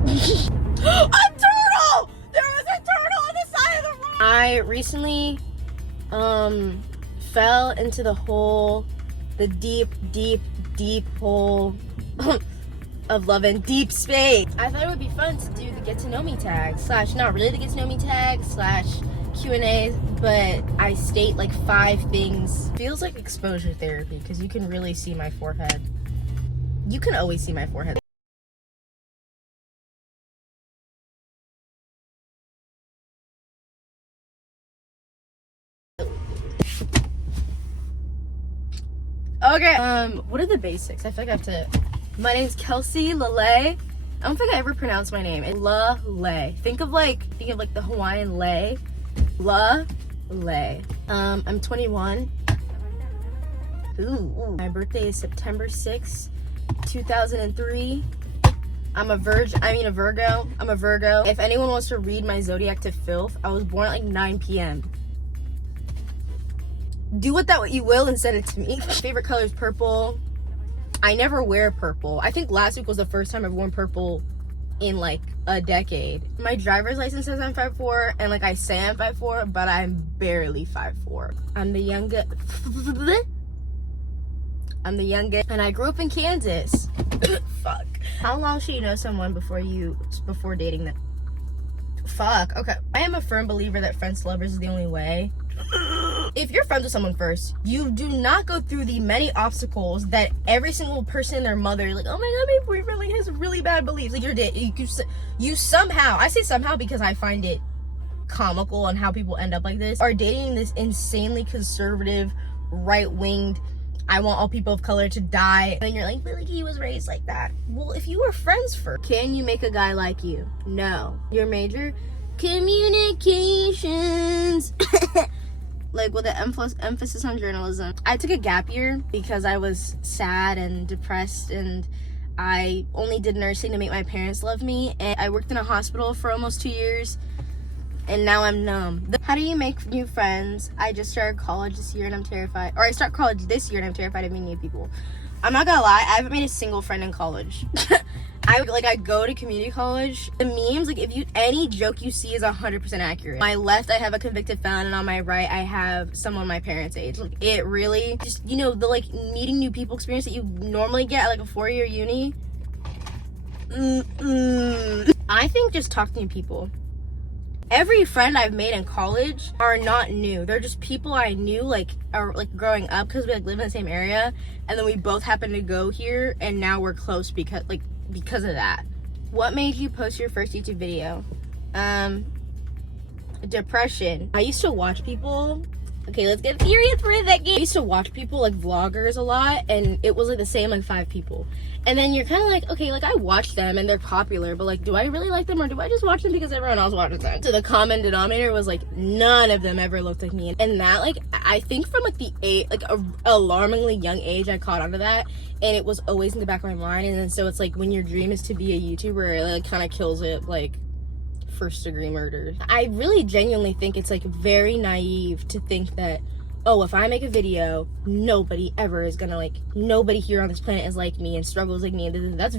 A turtle! There was a turtle on the side of the road! I recently fell into the hole, the deep, deep, deep hole of love and deep space. I thought it would be fun to do the get to know me tag, slash not really the get to know me tag, slash Q&A, but I state like 5 things. Feels like exposure therapy because you can really see my forehead. You can always see my forehead. Okay, what are the basics? I feel like I have to. My name's Kelsey Lele. I don't think I ever pronounced my name. Lele. Think of like the Hawaiian lei. Lele. I'm 21. Ooh. My birthday is September 6th, 2003. I'm a Virgo. I'm a Virgo. If anyone wants to read my zodiac to filth, I was born at like 9 p.m. Do with that what you will and send it to me. Favorite color is purple. I never wear purple. I think last week was the first time I've worn purple in like a decade. My driver's license says I'm 5'4", and like I say I'm 5'4", but I'm barely 5'4". I'm the youngest. And I grew up in Kansas. Fuck. How long should you know someone before dating them? Fuck. Okay. I am a firm believer that friends to lovers is the only way. If you're friends with someone first, you do not go through the many obstacles that every single person and their mother, like, oh my god, my boyfriend like has really bad beliefs. Like you somehow, I say somehow because I find it comical on how people end up like this, are dating this insanely conservative, right-winged, I want all people of color to die. And you're like, but like he was raised like that. Well, if you were friends first, can you make a guy like you? No. Your major? Communications. Like with an emphasis on journalism. I took a gap year because I was sad and depressed, and I only did nursing to make my parents love me, and I worked in a hospital for almost 2 years, and now I'm numb. How do you make new friends? I just started college this year and I'm terrified. Or I start college this year and I'm terrified of meeting new people. I'm not gonna lie, I haven't made a single friend in college. I go to community college. The memes, like any joke you see is 100% accurate. On my left, I have a convicted felon, and on my right, I have someone my parents' age. Like it really just, the like meeting new people experience that you normally get at like a 4-year uni. I think just talk to new people. Every friend I've made in college are not new. They're just people I knew growing up because we live in the same area, and then we both happened to go here, and now we're close because of that. What made you post your first YouTube video? Depression. I used to watch people. Okay, let's get serious for a second. I used to watch people like vloggers a lot, and it was like the same like 5 people. And then you're kind of like, okay, like I watch them and they're popular, but like, do I really like them, or do I just watch them because everyone else watches them? So the common denominator was like none of them ever looked like me, and that like I think from like a alarmingly young age I caught onto that, and it was always in the back of my mind. And then so it's like when your dream is to be a YouTuber, it like kind of kills it, like first-degree murder. I really genuinely think it's like very naive to think that, oh, if I make a video, nobody ever is gonna nobody here on this planet is like me and struggles like me. That's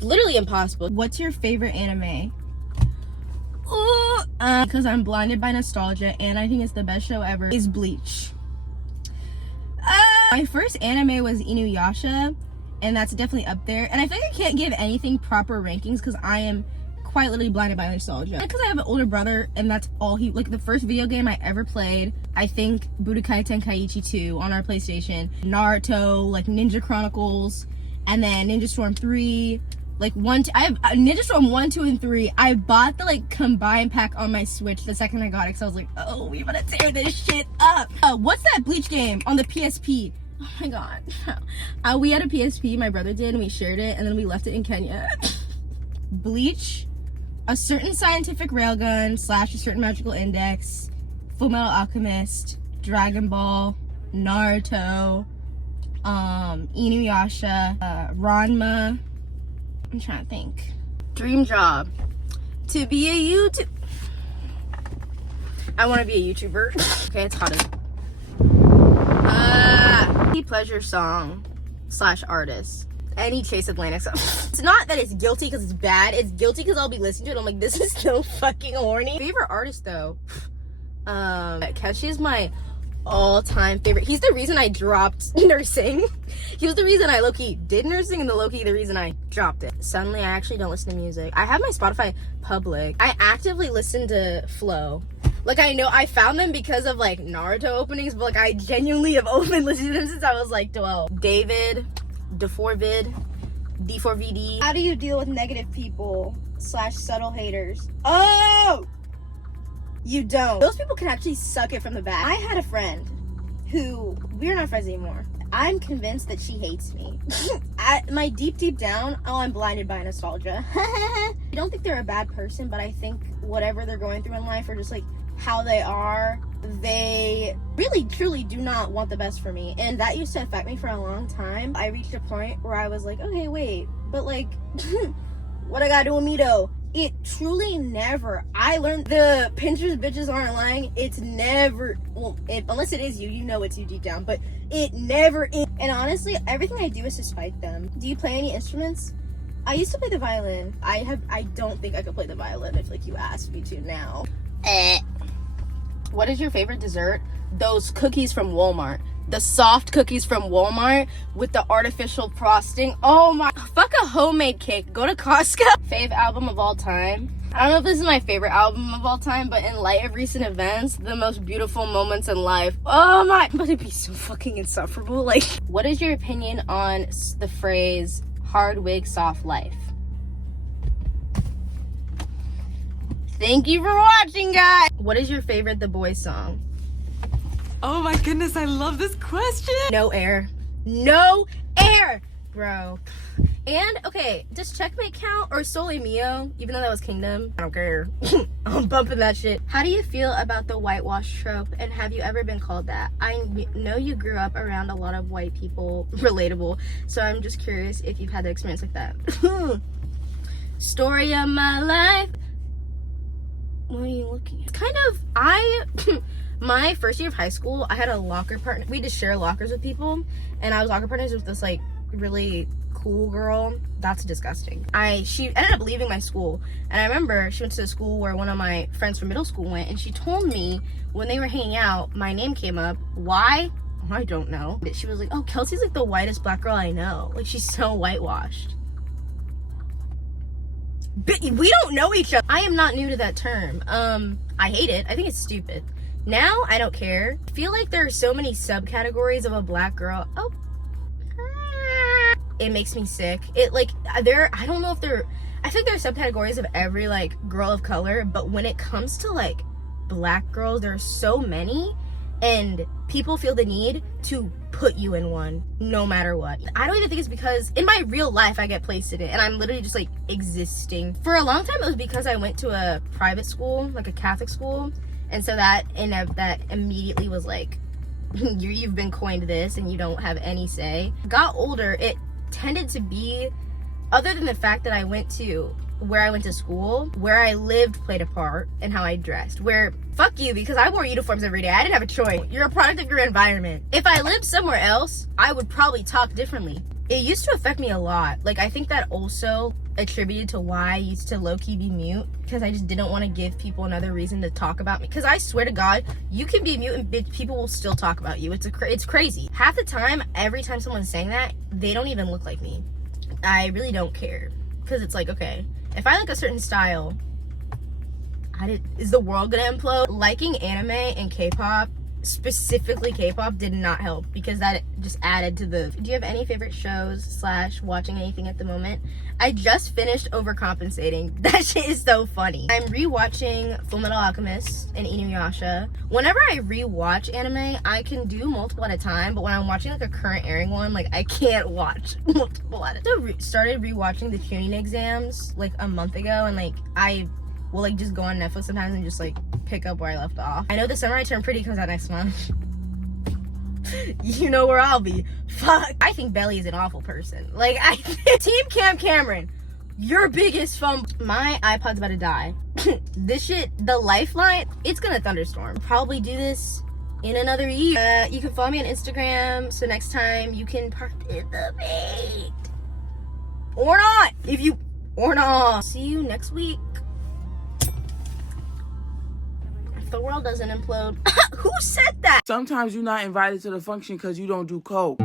literally impossible. What's your favorite anime? Because I'm blinded by nostalgia and I think it's the best show ever, is Bleach. My first anime was Inuyasha, and that's definitely up there. And I think I can't give anything proper rankings because I am quite literally blinded by nostalgia. Because I have an older brother, and that's all he, like the first video game I ever played, I think Budokai Tenkaichi 2 on our PlayStation, Naruto, like Ninja Chronicles, and then Ninja Storm 3, like I have Ninja Storm 1, 2, and 3. I bought the like combined pack on my Switch the second I got it, because I was like, oh, we better tear this shit up. What's that Bleach game on the PSP? Oh my god. We had a PSP, my brother did, and we shared it, and then we left it in Kenya. Bleach, A Certain Scientific Railgun / A Certain Magical Index, Fullmetal Alchemist, Dragon Ball, Naruto, Inuyasha, Ranma. I'm trying to think. Dream job. To be a I want to be a YouTuber. Okay, it's hot as pleasure song / artist. any Chase Atlantic song. It's not that it's guilty because it's bad. It's guilty because I'll be listening to it. I'm like, this is so fucking horny. Favorite artist though, Kelsey is my all-time favorite. He's the reason I dropped nursing. He was the reason I low-key did nursing, and the low-key the reason I dropped it. Suddenly I actually don't listen to music. I have my Spotify public. I actively listen to Flow. Like, I know I found them because of like Naruto openings, but like I genuinely have been listening to them since I was like 12. David, D4Vid, D4VD. How do you deal with negative people / subtle haters? Oh! You don't. Those people can actually suck it from the back. I had a friend who, we're not friends anymore. I'm convinced that she hates me. My deep down, I'm blinded by nostalgia. I don't think they're a bad person, but I think whatever they're going through in life, or just like how they are, they really truly do not want the best for me. And that used to affect me for a long time. I reached a point where I was like, okay, wait, but like, what I gotta do with me though? It truly never. I learned the Pinterest bitches aren't lying. It's never, well, unless it is you, you know it's you deep down, but it never is. And honestly, everything I do is to spite them. Do you play any instruments? I used to play the violin. I don't think I could play the violin if like you asked me to now. What is your favorite dessert? Those cookies from Walmart. The soft cookies from Walmart with the artificial frosting. Oh my, fuck a homemade cake. Go to Costco. Fave album of all time. I don't know if this is my favorite album of all time, but in light of recent events, the most beautiful moments in life. Oh my, but it'd be so fucking insufferable. Like, what is your opinion on the phrase hard wig, soft life? Thank you for watching, guys. What is your favorite The Boys song? Oh my goodness, I love this question. No air. No air, bro. And, okay, does Checkmate count or Sole Mio? Even though that was Kingdom, I don't care. I'm bumping that shit. How do you feel about the whitewash trope, and have you ever been called that? I know you grew up around a lot of white people, relatable, so I'm just curious if you've had the experience like that. Story of my life. What are you looking at? Kind of, my first year of high school, I had a locker partner. We just share lockers with people, and I was locker partners with this like really cool girl. That's disgusting. She ended up leaving my school, and I remember she went to the school where one of my friends from middle school went, and she told me when they were hanging out, my name came up. Why? I don't know. She was like, oh, Kelsey's like the whitest black girl I know. Like, she's so whitewashed. But we don't know each other. I am not new to that term. I hate it. I think it's stupid. Now, I don't care. I feel like there are so many subcategories of a black girl. Oh. It makes me sick. It, like, I don't know if I think there are subcategories of every, like, girl of color, but when it comes to, like, black girls, there are so many, and people feel the need to put you in one, no matter what. I don't even think it's because, in my real life, I get placed in it, and I'm literally just, like, existing. For a long time, it was because I went to a private school, like a Catholic school, and so that immediately was like, you've been coined this and you don't have any say. Got older, it tended to be, other than the fact that I went to where I went to school, where I lived played a part in how I dressed. Where, fuck you, because I wore uniforms every day. I didn't have a choice. You're a product of your environment. If I lived somewhere else, I would probably talk differently. It used to affect me a lot. Like, I think that also attributed to why I used to low-key be mute, because I just didn't want to give people another reason to talk about me. Because I swear to God, you can be mute and people will still talk about you. It's crazy. Half the time, every time someone's saying that, they don't even look like me. I really don't care, because it's like, okay, if I like a certain style, is the world gonna implode? Liking anime and K-pop, specifically K-pop, did not help, because that just added to the... Do you have any favorite shows / watching anything at the moment? I just finished Overcompensating. That shit is so funny. I'm rewatching Fullmetal Alchemist and Inuyasha. Whenever I rewatch anime, I can do multiple at a time, but when I'm watching like a current airing one, like I can't watch multiple at a time. I started rewatching the tuning exams like a month ago, and like I will like just go on Netflix sometimes and just like pick up where I left off. I know The Summer I Turned Pretty comes out next month. You know where I'll be. Fuck. I think Belly is an awful person. Like, Team Cam Cameron, your biggest fumble. My iPod's about to die. This shit, the lifeline, it's gonna thunderstorm. Probably do this in another year. You can follow me on Instagram, so next time you can participate. or not. Or not. See you next week. If the world doesn't implode. Who said that? Sometimes you're not invited to the function because you don't do coke.